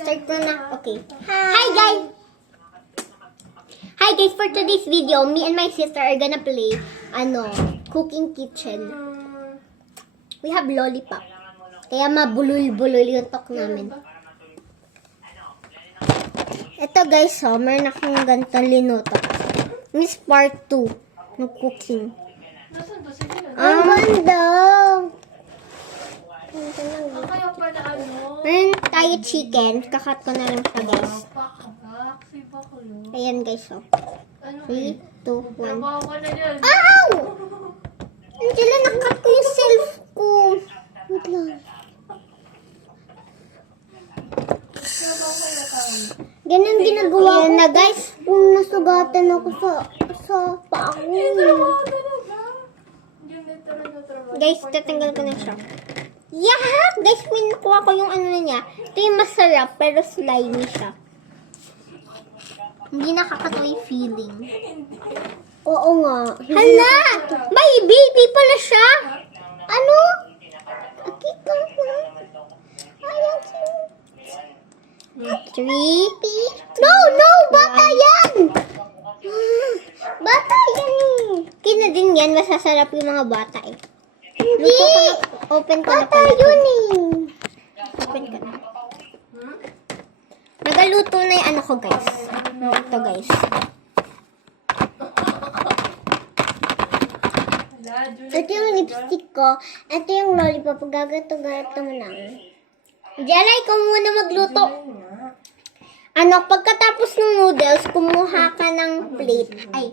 Start ko na. Okay. Hi guys! Hi guys, for today's video, me and my sister are gonna play, cooking kitchen. We have lollipop. Kaya mabulol-bulol yung talk namin. Ito guys, meron akong ganitong linuto. This part 2 ng cooking. Ang ganda! Meron tayo chicken. Kakat ko na lang siya guys. Ayan guys, 3, 2, 1. Ow! Angela, nakat ko yung self ko. Wait lang. Ganun ginagawa ko. Ayan na guys. Kung nasugatan ako sa paa ko. Guys, tatanggal ko na siya. Yeah! Guys, nakuha ko yung niya. Ito yung masarap, pero slimy siya. Hindi nakakatuwa yung feeling. Oo nga. Hala! May baby pala siya! Ano? Akita ko. Ayan siya. 3. No! Bata yan! Bata yan eh. Kina din yan. Masasarap yung mga bata eh. Hindi! Open ko na pala. Bata yun eh. Open ko na. Nagaluto na yung ko guys. Ito guys. Ito yung lipstick ko. Ito yung lollipop. Gagato-gato mo lang. Jella, ikaw muna magluto. Pagkatapos ng noodles, kumuha ka ng plate. Ay,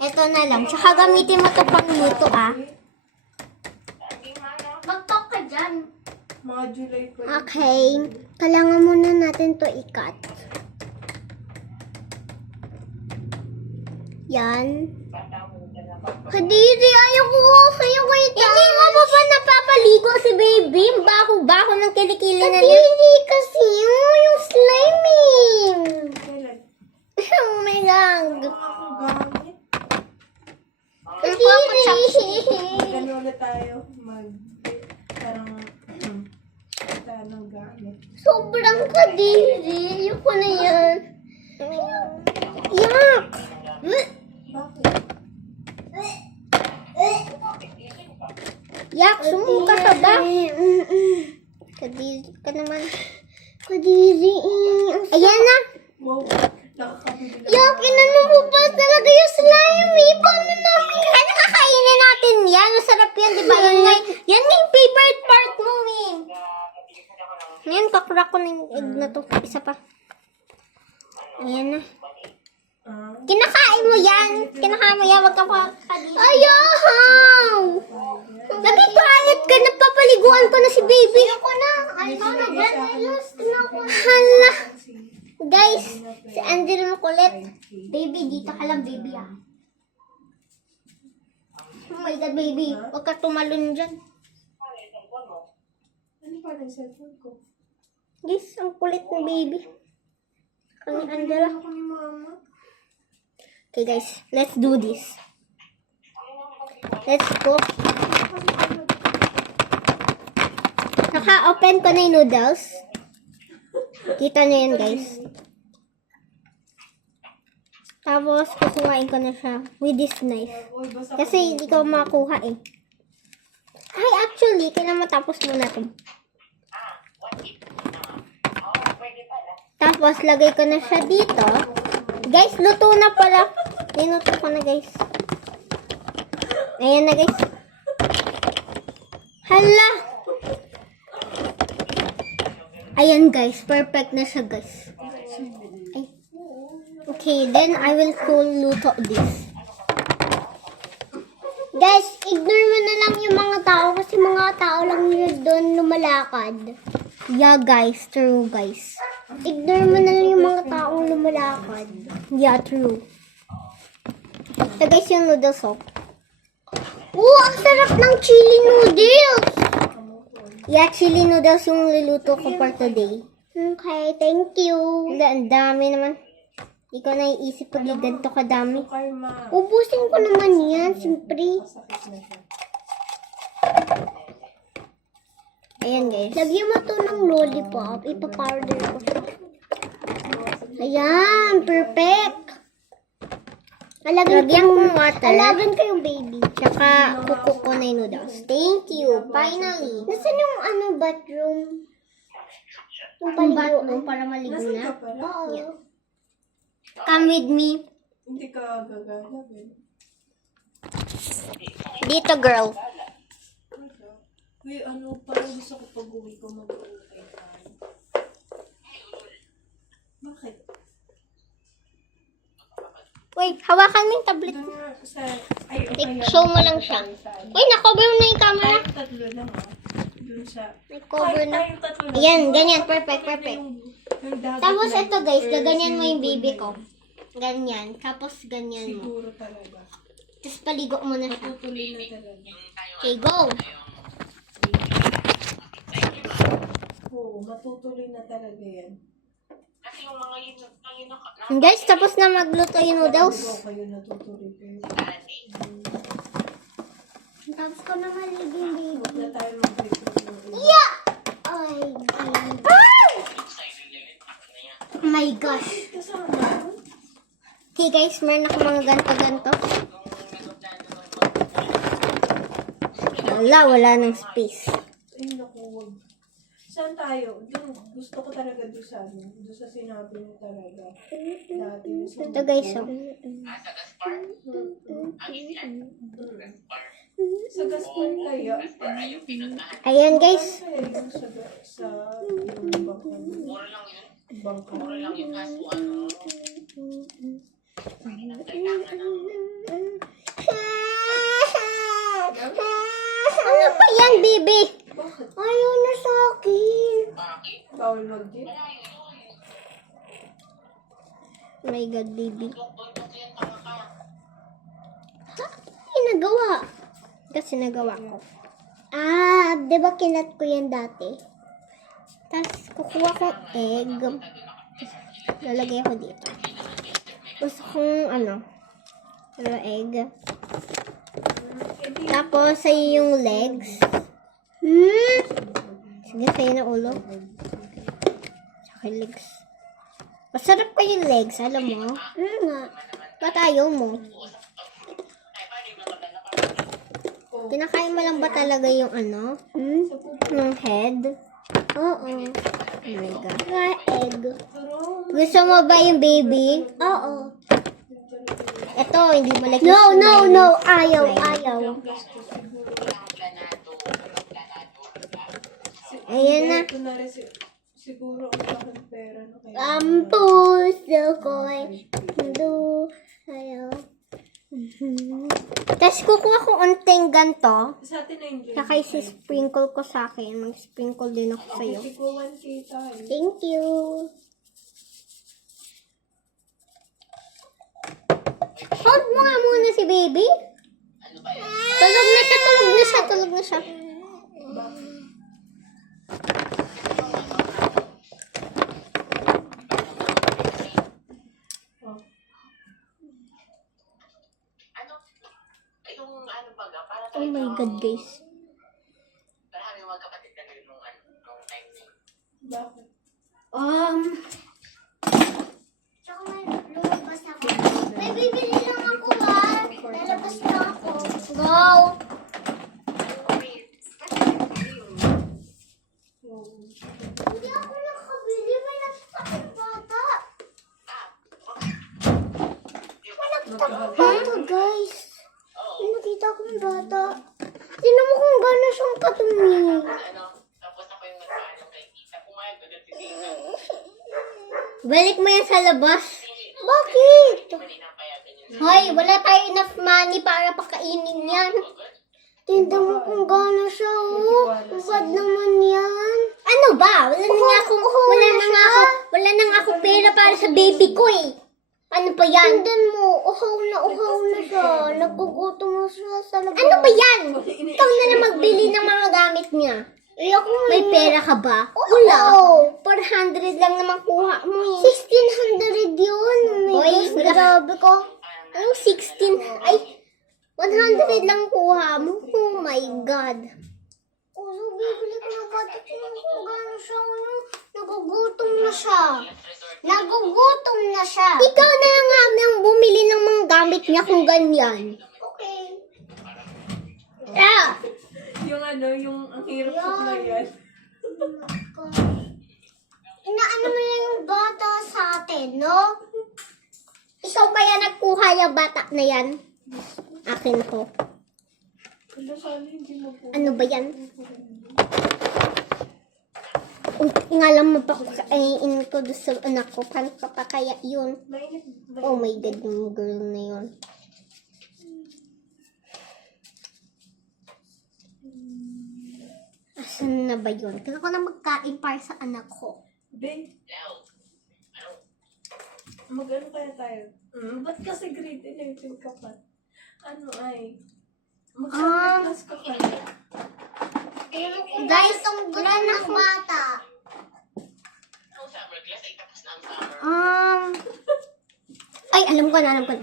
ito na lang. Tsaka gamitin mo ito pang luto Mag-talk ka dyan. Okay. Kailangan muna natin to i-cut. Yan. Kadiri, ayoko ito. Hindi mo pa napapaligo si baby. Baho-baho ng kilikili na niya. Kadiri kasi yung slimy. Oh my God. Kadiri. Gano'n ulit tayo. Parang gamit. Sobrang kadiri. Ayoko na yan. Yuck. Yak, sumuka ka ba? Kadiri ka naman. Kadiri. Ayan na. Wow. Yak, inano mo pa talaga yung slimy. Paano namin? Ano kakainin natin yan? Masarap yan, di ba? Yan nga yung favorite part mo, eh. Ngayon, kakrak ko na yung egg na to. Isa pa. Ayan na. Kinakain mo yan. Wag kang kakadiri. Ayaw! Nagpapalit ka. Napapaliguan ko na si baby. Ako na. Hala. Guys, si Angela makulit. Baby, dito ka lang, baby Oh my God, baby. Huwag ka tumalon dyan. Ano pa rin cellphone ko? Guys, ang kulit ng baby. Kami Angela. Ako ni mama. Okay guys, let's do this. Let's go. Naka-open ko na yung noodles. Kita nyo yan guys. Tapos, kukuhain ko na siya with this knife. Kasi hindi ko makuha eh. Ay, actually, kailangan matapos muna ito. Tapos, lagay ko na siya dito. Guys, luto na pala. Niluto ko na guys. Ayan na guys. Hala! Ayan guys, perfect na siya guys. Ay. Okay, then I will luto this. Guys, ignore mo na lang yung mga tao kasi mga tao lang yun doon lumalakad. Yeah guys, true guys. Ignore mo na lang yung mga taong lumalakad. Yeah, true. So guys, yung noodles ang sarap ng chili noodles! Yeah, chili noodles yung niluto ko for today. Okay, thank you. Ang dami naman. Hindi ko naiisip pag ganito kadami. Ubusin ko naman yan, siyempre. Ayan guys. Lagyan mo to ng lollipop. Ipapowder ko siya. Ayan, perfect. Lagyan kong water. Alagan ko yung baby. Tsaka kuko ko na yung noodles. Thank you. Finally. Nasaan yung bathroom? Yung Ang paliguan. bathroom para maligo Nasaan na. ka pala? Oo. Come with me. Hindi ka gagalap eh. Dito, girl. Uy, ano, parang gusto ko pag-uwi ko mag-uwi tayo. Bakit? Wait, hawakan mo yung tablet. Doon nga sa... Ay, okay. Show mo lang siya. Uy, nakover mo na yung camera. Tayong tatlo lang ah. Doon sa... May cover na. Tayong tatlo lang. Ayan, ganyan. Perfect, perfect. Yung dagat Tapos na- ito guys, or gaganyan mo yung swimming baby pool ko. Ganyan. Tapos ganyan mo. Siguro talaga. Tapos paligo mo na siya. Tutuloy na talaga. Okay, go. Oo, matutuloy na talaga yan. And guys, tapos na magluto yung Ikaw noodles. kayo natutuloy kayo. Tapos ko na maligo yung baby. Huwag na tayo mag-recruit ng iba. Yeah! Ay, baby. Oh my gosh. Kasama mo? Okay guys, meron ako mga ganto-ganto. Wala nang space. Ay, naku, wag. Saan tayo? Doon, gusto ko talaga doon sa ano. Doon sa sinabi mo talaga. Dati yung sa... Ito guys, oh. Sa Gaspar kaya. Ayan guys. Kaya yung sa yung bangka. Ano pa yan, baby? Bakit? Ayaw na sa akin. Bawal mag-dip? Oh my God, baby. Ginagawa. Kasi nagawa ko. Ah, di ba kinat ko yan dati? Tapos kukuha kong egg. Lalagay ako dito. Gusto kong egg. Tapos sa'yo yung legs. Sige, sa'yo na ulo. Tsaka yung legs. Masarap pa yung legs, alam mo? Nga. Ba't ayaw mo? Kinakain mo lang ba talaga yung yung head? Oo. Oh my God. Nga egg. Gusto mo ba yung baby? Oo. Ito, hindi mo like No. Ayaw. Ayan na. Ito na rin siguro ang bakit pera no kaya. Ang puso ko'y ayaw. Tapos kukuha ko unting ganto. Sa atin na yung drink. Saka isi-sprinkle ko sa akin. Mag-sprinkle din ako sa'yo. Kasi ko 1K tayo. Thank you. Hold mo nga muna si baby. Tulog na siya. Bakit? Oh. Oh my God, guys. Bakit? Tsaka may lumabas ako. May bibili lang ako ha. Lalabas na ako. Go! Hindi ako nakabili. May nakita akong bata. May nakita akong bata, guys. May nakita akong bata. Tingnan mo kung gano'n siyang katumi. Balik mo yan sa labas. Bakit? Hoy, wala tayo enough money para pakainin yan. Tingnan mo kung gano'n siya, oh. Ang bad naman yan. Ano ba? Wala na nga ako pera para sa baby ko eh. Ano pa yan? Tingnan mo, uhaw na siya. Nagugutom na siya sa labas. Ano ba yan? Ikaw na lang magbili ng mga gamit niya. Eh, ako May pera ka ba? Wala. 400 lang naman kuha mo eh. 1,600 yun. Oh my Oy, gosh, grabe ko. Anong 16? Ay, 100 lang kuha mo. Oh my God. Oh, bibili ko ng bata kung gano'n siya, nagugutom na siya. Nagugutom na siya. Ikaw na lang nga nang bumili ng mga gamit niya kung ganyan. Okay. Ah! Yung ano, yung ang hirap sa yan. Inaano mo lang yung bata sa atin, no? Ikaw kaya nagkuha yung bata na yan? Akin to. Wala sana hindi mo po. Ano ba yan? Nga lang mapakain ko doon sa anak ko. Paano ka pa kaya yun? Mainit. Oh my God, yung girl na yun. Asan na ba yun? Kailangan ko na magkain para sa anak ko. Babe. Mag-ano kaya tayo? Ba't kasi grade 11 ka pa? Ano ay? Mag-class ka pa. Guys, itong bulan ng bata. Ay, alam ko na. Mag-ano tayo?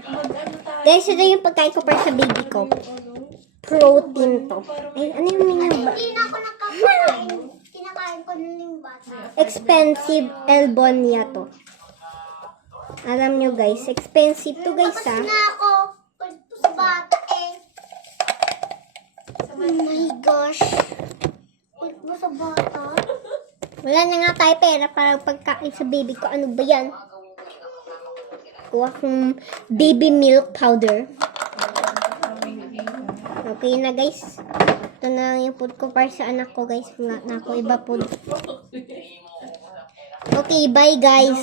Guys, ito yung pagkain ko para sa baby ko. Ano? Protein to. Ay, ano yung menu ba? Hindi na ako nakakain. Kinakain ko na yung bata. Expensive Elbonia to. Alam nyo guys, expensive to guys Tapos ha. na ako. Pagpo sa bata eh. Oh my gosh. Pagpo sa bata. Wala na nga tayo pera para pagkain sa baby ko. Ano ba yan? Kuha kong baby milk powder. Okay na guys. Ito na lang yung food ko para sa anak ko guys. Wala na ako iba food. Okay, bye guys.